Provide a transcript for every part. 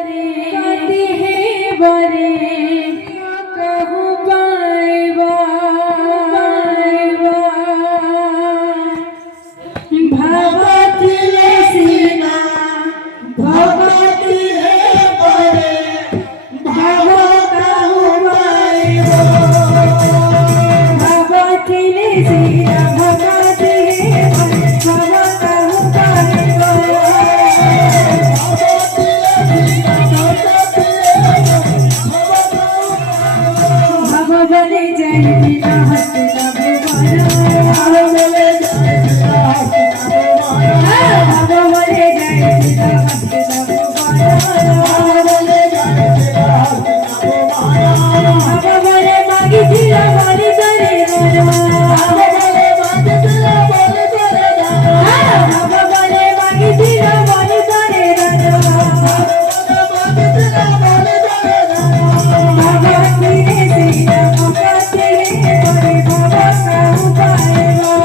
कति हे बरे कहु पाइबा भगवतीले सीना भगवतीले बरे भव कहु पाइबा भगवतीले सीना भगवतीले बरे भव कहु पाइबा भगवले जय बिना हस्त भगवले जय बिना हस्त भगवले जय बिना हस्त भगवले मागी दिला बलि करे भगवले मागी दिला बलि करे भगवले मागी दिला बलि करे भगवती सीता भगवती बड़े भव कहु पाइबा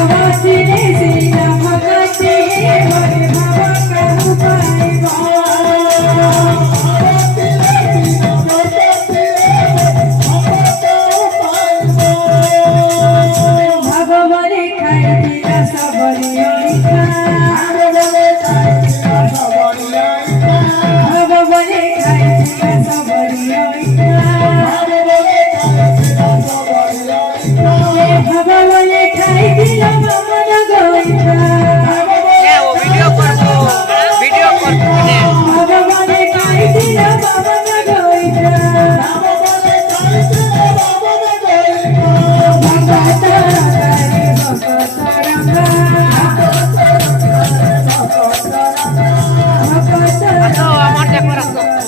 भगवती सीता भगवती बड़े भव कहु पाइबा भगवले खाई दिला सबरी भगवले खाई दिला भगवले खाई दिला ममन गोइठा भगवले खाई दिला ममन गोइठा भगवत करे भगवत रंगा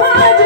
माझा